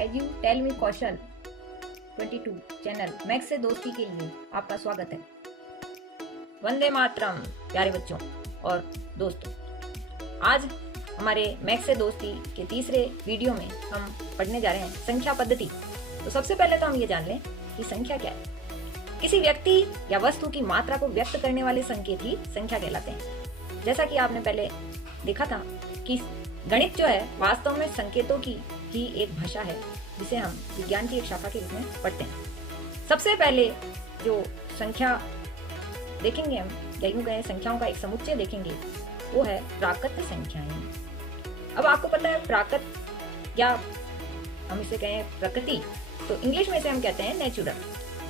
As you tell me Kaushal 22 channel max से दोस्ती के लिए आपका स्वागत है। वंदे मातरम प्यारे बच्चों और दोस्तों, आज हमारे मैक्स से दोस्ती के तीसरे वीडियो में हम पढ़ने जा रहे हैं संख्या पद्धति। तो सबसे पहले तो हम ये जान लें कि संख्या क्या है। किसी व्यक्ति या वस्तु की मात्रा को व्यक्त करने वाले संकेत ही संख्या कहलाते हैं। जैसा कि आपने पहले देखा था कि गणित जो है वास्तव में संकेतों की ही एक भाषा है, जिसे हम विज्ञान की एक शाखा के रूप में पढ़ते हैं। सबसे पहले जो संख्या देखेंगे हम, या यूं कहें संख्याओं का एक समुच्चय देखेंगे, वो है प्राकृत संख्याएं। अब आपको पता है प्राकृत या हम इसे कहें प्रकृति, तो इंग्लिश में इसे हम कहते हैं नेचुरल,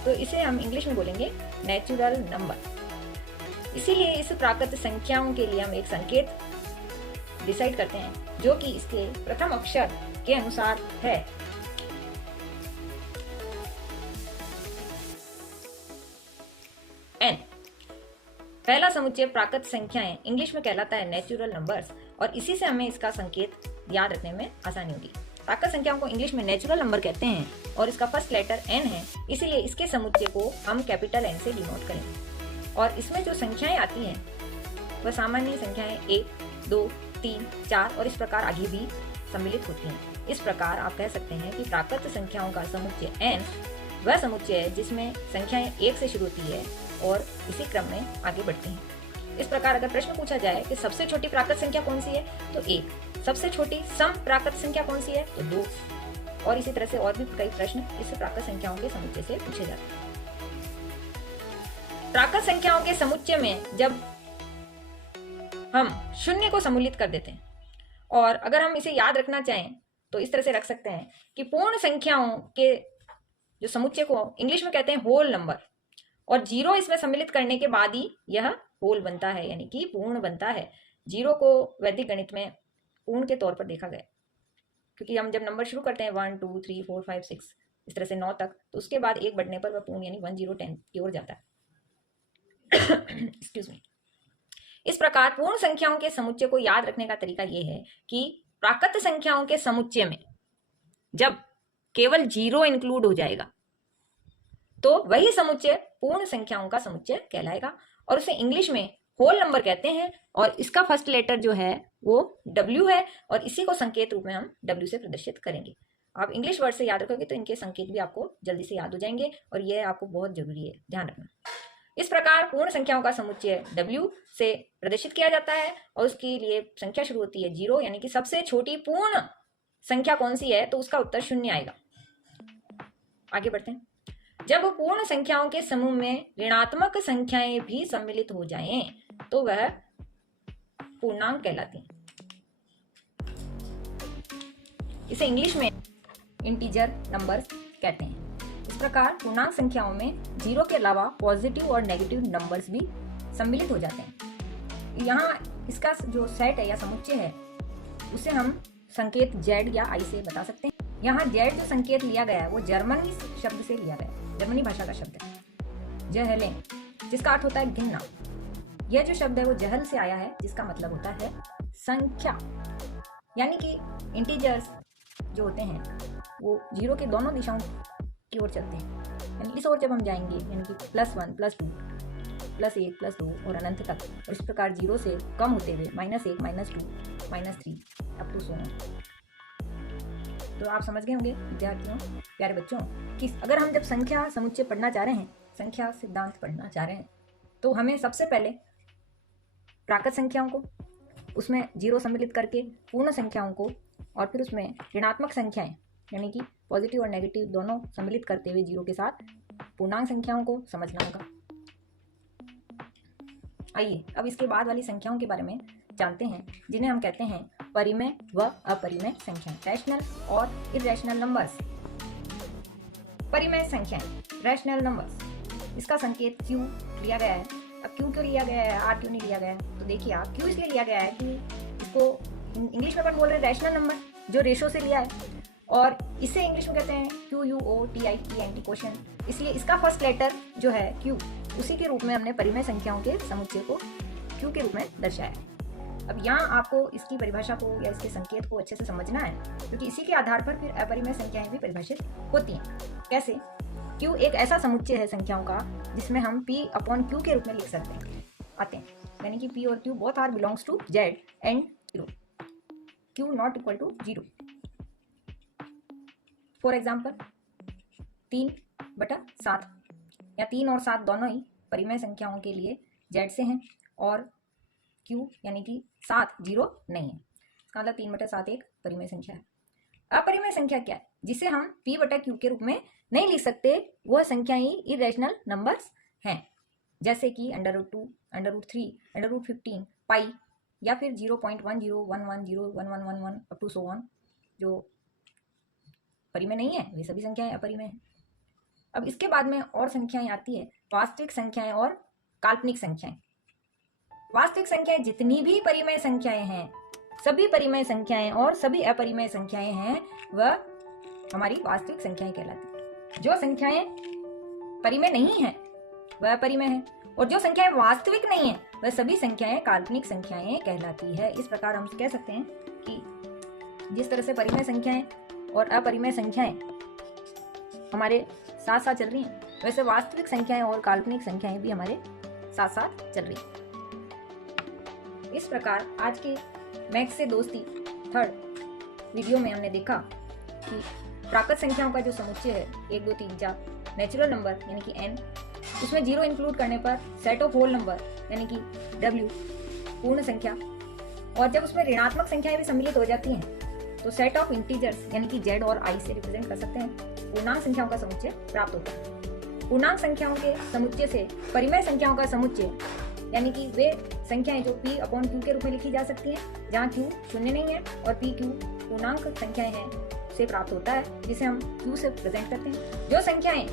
तो इसे हम इंग्लिश में बोलेंगे नेचुरल नंबर। इसीलिए इस प्राकृत संख्याओं के लिए हम एक संकेत डिसाइड करते हैं जो कि इसके प्रथम अक्षर के अनुसार है। एन पहला समुच्चय प्राकृत संख्याएं इंग्लिश में कहलाता है नेचुरल नंबर्स, और इसी से हमें इसका संकेत याद रखने में आसानी होगी। प्राकृत संख्याओं को इंग्लिश में नेचुरल नंबर कहते हैं और इसका फर्स्ट लेटर एन है, इसीलिए इसके समुच्चय को हम कैपिटल एन से डिनोट करेंगे। और इसमें जो संख्याएं आती हैं वह सामान्य संख्याएं 1, 2, 3, 4 और इस प्रकार आगे भी सम्मिलित होती हैं। इस प्रकार आप कह सकते हैं कि प्राकृत संख्याओं का समुच्चय n वह समुच्चय है जिसमें संख्याएं 1 से शुरू होती है और इसी क्रम में आगे बढ़ती हैं। इस प्रकार अगर प्रश्न पूछा जाए कि सबसे छोटी प्राकृत संख्या कौन सी है, तो 1। सबसे छोटी सम प्राकृत संख्या कौन सी है, तो 2। और इसी तरह से और भी कई प्रश्न इस प्राकृत संख्याओं के समुच्चय से पूछे जाते हैं। प्राकृत संख्याओं के समुच्चय में जब हम शून्य को सम्मिलित कर देते हैं, और अगर हम इसे याद रखना चाहें तो इस तरह से रख सकते हैं कि पूर्ण संख्याओं के जो समुच्चय को इंग्लिश में कहते हैं होल नंबर, और 0 इसमें सम्मिलित करने के बाद ही यह होल बनता है, यानी कि पूर्ण बनता है। 0 को वैदिक गणित में पूर्ण के तौर पर देखा गया, क्योंकि हम जब नंबर शुरू करते हैं 1 2 3 4 5 6 इस तरह से 9 तक, तो उसके बाद 1 बढ़ने पर वह पूर्ण यानी 1 0 10 की ओर जाता है। Excuse me. इस प्रकार पूर्ण संख्याओं के समुच्चय को याद रखने का तरीका यह है कि प्राकृत संख्याओं के समुच्चय में जब केवल 0 इंक्लूड हो जाएगा तो वही समुच्चय पूर्ण संख्याओं का समुच्चय कहलाएगा, और उसे इंग्लिश में होल नंबर कहते हैं। और इसका फर्स्ट लेटर जो है वो W है, और इसी को संकेत रूप में हम W से प्रदर्शित करेंगे। आप इंग्लिश वर्ड से याद रखोगे तो इनके संकेत भी आपको जल्दी से याद हो जाएंगे, और यह आपको बहुत जरूरी है, ध्यान रखना। इस प्रकार पूर्ण संख्याओं का समुच्चय W से प्रदर्शित किया जाता है, और उसके लिए संख्या शुरू होती है 0, यानी कि सबसे छोटी पूर्ण संख्या कौन सी है, तो उसका उत्तर 0 आएगा। आगे बढ़ते हैं। जब पूर्ण संख्याओं के समूह में ऋणात्मक संख्याएं भी सम्मिलित हो जाएं, तो वह पूर्णांक कहलाती हैं। इसे इंग्लिश में इंटीजर नंबर्स कहते हैं। इस प्रकार पूर्णांक संख्याओं में 0 के अलावा पॉजिटिव और नेगेटिव नंबर्स भी सम्मिलित हो जाते हैं। यहाँ इसका जो सेट है या समुच्चय है उसे हम संकेत Z या I से बता सकते हैं। यहाँ Z जो संकेत लिया गया है वो जर्मनी शब्द से लिया गया है, जर्मनी भाषा का शब्द है जहलें, जिसका अर्थ होता है गिनना। यह जो शब्द है वो जहल से आया है, जिसका मतलब होता है संख्या, यानी कि इंटीजर्स जो होते हैं वो 0 के दोनों दिशाओं की ओर चलते हैं। यानी इस ओर जब हम जाएंगे, यानी कि +1 +2 +1 +2 और अनंत तक, और इस प्रकार 0 से कम होते हुए -1 -2 -3 अप टू 100। तो आप समझ गए होंगे विद्यार्थियों, प्यारे बच्चों, कि अगर हम जब संख्या समुच्चय पढ़ना चाह रहे हैं, संख्या सिद्धांत पढ़ना चाह रहे हैं, तो हमें सबसे पहले प्राकृत संख्याओं को, उसमें 0 सम्मिलित करके पूर्ण संख्याओं को, और फिर उसमें ऋणात्मक संख्याएं यानी कि पॉजिटिव और नेगेटिव दोनों सम्मिलित करते हुए 0 के साथ पूर्णांक संख्याओं को समझना होगा। आइए अब इसके बाद वाली संख्याओं के बारे में जानते हैं, जिन्हें हम कहते हैं परिमेय व अपरिमेय संख्याएं, रैशनल और इरैशनल नंबर्स। परिमेय संख्याएं, रैशनल नंबर्स, इसका संकेत Q लिया गया है। अब Q क्यों लिया गया है, R क्यों नहीं लिया गया है, तो देखिए आप Q इसलिए लिया गया है कि इसको इंग्लिश में अपन बोल रहे हैं रैशनल नंबर, जो रेशो से लिया है, और इसे इंग्लिश में कहते हैं QUOTIENT क्वोशिएंट, इसलिए इसका फर्स्ट लेटर जो है Q, उसी के रूप में हमने परिमेय संख्याओं के समुच्चय को Q के रूप में दर्शाया। अब यहाँ आपको इसकी परिभाषा को या इसके संकेत को अच्छे से समझना है, क्योंकि इसी के आधार पर फिर अपरिमेय संख्याएं भी परिभाषित होती हैं। कैसे? Q एक ऐसा समुच्चय है संख्याओं का जिसमें हम P अपॉन Q के रूप में लिख सकते आते हैं, यानी कि P और Q both are belongs to Z and 0, Q not equal to 0। For example 3/7 या 3 और 7 दोनों ही परिमेय संख्याओं के लिए Z से हैं और Q यानी कि 7 0 नहीं है। इसका मतलब 3/7 एक परिमेय संख्या है। अपरिमेय संख्या क्या है? जिसे हम P/Q के रूप में नहीं लिख सकते, वह संख्याएं इरेशनल नंबर्स हैं, जैसे कि √2, √3, √15, पाई या फिर 0.1011011111 अप टू सो ऑन, जो परिमेय नहीं है वे सभी संख्याएं अपरिमेय हैं। अब इसके बाद में और संख्याएं आती है, वास्तविक संख्याएं और काल्पनिक संख्याएं। वास्तविक संख्याएं जितनी भी परिमेय संख्याएं हैं, सभी परिमेय संख्याएं और सभी अपरिमेय संख्याएं हैं, वह हमारी वास्तविक संख्याएं कहलाती हैं। जो संख्याएं परिमेय नहीं है वह अपरिमेय है, और जो संख्याएं वास्तविक नहीं है वह सभी संख्याएं काल्पनिक संख्याएं कहलाती है। इस प्रकार हम कह सकते हैं कि जिस तरह से परिमेय संख्याएं और अपरिमेय संख्याएं हमारे साथ साथ चल रही हैं, वैसे वास्तविक संख्याएं और काल्पनिक संख्याएं भी हमारे साथ साथ चल रही हैं। इस प्रकार आज के मैथ्स से दोस्ती थर्ड वीडियो में हमने देखा कि प्राकृत संख्याओं का जो समुच्चय है 1 2 3 4 नेचुरल नंबर यानी कि n, उसमें 0 इंक्लूड करने पर सेट ऑफ होल नंबर यानी कि w पूर्ण संख्या, और जब उसमें ऋणात्मक संख्याएं भी सम्मिलित हो जाती हैं तो सेट ऑफ इंटीजर्स यानी कि z और i से रिप्रेजेंट कर सकते हैं, पूर्णांक संख्याओं का समुच्चय प्राप्त होता है। पूर्णांक संख्याओं के समुच्चय से परिमेय संख्याओं का समुच्चय यानी कि वे संख्याएं जो P अपॉन Q के रूप में लिखी जा सकती हैं, जहाँ Q शून्य नहीं है और P Q पूर्णांक संख्याएं हैं, से प्राप्त होता है, जिसे हम Q से प्रेजेंट करते हैं। जो संख्याएं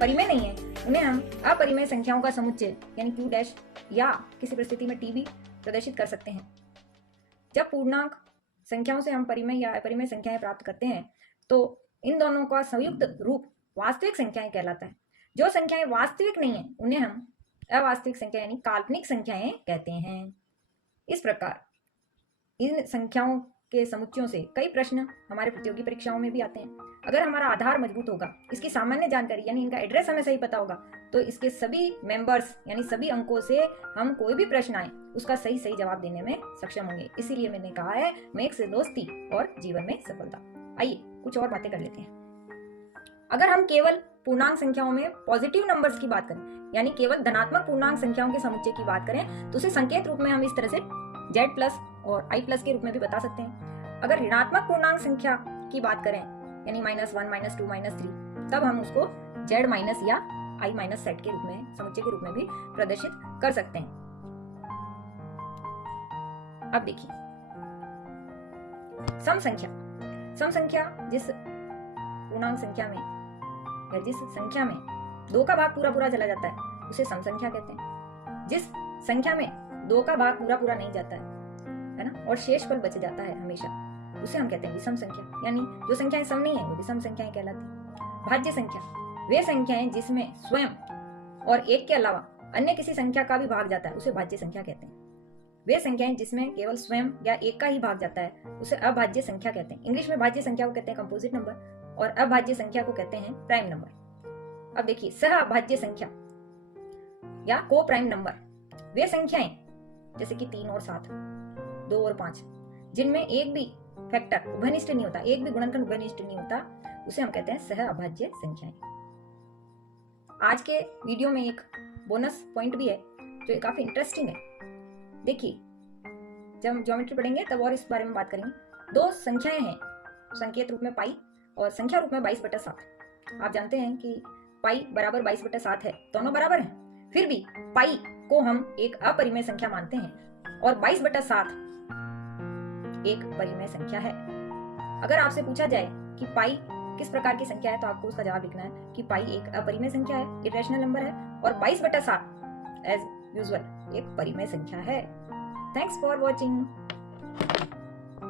परिमेय नहीं है उन्हें हम अपरिमेय संख्याओं का समुच्चय यानी Q डैश या किसी परिस्थिति में T भी प्रदर्शित कर सकते हैं। जब पूर्णांक संख्याओं से हम परिमेय या अपरिमेय संख्याएं प्राप्त करते हैं तो इन दोनों का संयुक्त रूप वास्तविक संख्याएं कहलाता है। जो संख्याएं वास्तविक नहीं है उन्हें हम अवास्तविक संख्या यानी काल्पनिक संख्याएं कहते हैं। इस प्रकार इन संख्याओं के समुच्चयों से कई प्रश्न हमारे प्रतियोगी परीक्षाओं में भी आते हैं। अगर हमारा आधार मजबूत होगा, इसकी सामान्य जानकारी यानी इनका एड्रेस हमें सही पता होगा, तो इसके सभी मेंबर्स यानी सभी अंकों से हम कोई भी प्रश्न आए उसका सही सही जवाब देने में सक्षम होंगे। इसीलिए मैंने कहा है मैथ्स से दोस्ती और जीवन में सफलता। आइए कुछ और बातें कर लेते हैं। अगर हम केवल पूर्णांक संख्याओं में पॉजिटिव नंबर्स की बात करें, यानी केवल धनात्मक पूर्णांक संख्याओं के समुच्चय की बात करें, तो उसे संकेत रूप में हम इस तरह से z प्लस और i प्लस के रूप में भी बता सकते हैं। अगर ऋणात्मक पूर्णांक संख्या की बात करें यानी -1 -2 -3, तब हम उसको z माइनस या i माइनस सेट के रूप में समुच्चय के रूप में भी प्रदर्शित कर सकते हैं। अब देखिए सम संख्या जिस पूर्णांक संख्या में या जिस संख्या में 2 का भाग पूरा चला जाता है उसे सम संख्या कहते हैं। जिस संख्या में 2 का भाग पूरा नहीं जाता है ना, और शेष फल बच जाता है हमेशा, उसे हम कहते हैं विषम संख्या, यानी जो संख्याएं सम नहीं है वो विषम संख्याएं कहलाती हैं। भाज्य संख्या वे संख्याएं जिसमें स्वयं और एक के अलावा अन्य किसी संख्या का भी भाग जाता है उसे भाज्य संख्या कहते हैं। वे संख्याएं जिसमें केवल स्वयं या एक का ही भाग जाता है उसे अभाज्य संख्या कहते हैं। इंग्लिश में भाज्य संख्या को कहते हैं कंपोजिट नंबर और अभाज्य संख्या को कहते हैं प्राइम नंबर। अब देखिए सह अभाज्य संख्या या को प्राइम नंबर वे संख्याएं जैसे कि 3 और 7, 2 और 5, जिनमें एक भी फैक्टर उभयनिष्ठ नहीं होता, एक भी गुणनखंड उभयनिष्ठ नहीं होता, उसे हम कहते हैं सह अभाज्य संख्याएं। आज के वीडियो में एक बोनस पॉइंट भी है जो काफी इंटरेस्टिंग है। देखिए जब हम ज्योमेट्री पढ़ेंगे तब और इस बारे में बात करेंगे। 2 संख्याएं हैं संकेत रूप में पाई और संख्या रूप में 22/7। आप जानते हैं कि पाई बराबर 22/7 है, दोनों बराबर हैं। फिर भी पाई को हम एक अपरिमेय संख्या मानते हैं और 22/7 एक परिमेय संख्या है। अगर आपसे पूछा जाए कि पाई किस प्रकार की संख्या है तो आपको उसका जवाब लिखना है कि पाई एक अपरिमेय संख्या है, इरेशनल नंबर है, और 22/7 एज यूजुअल एक परिमेय संख्या है। Thanks for watching.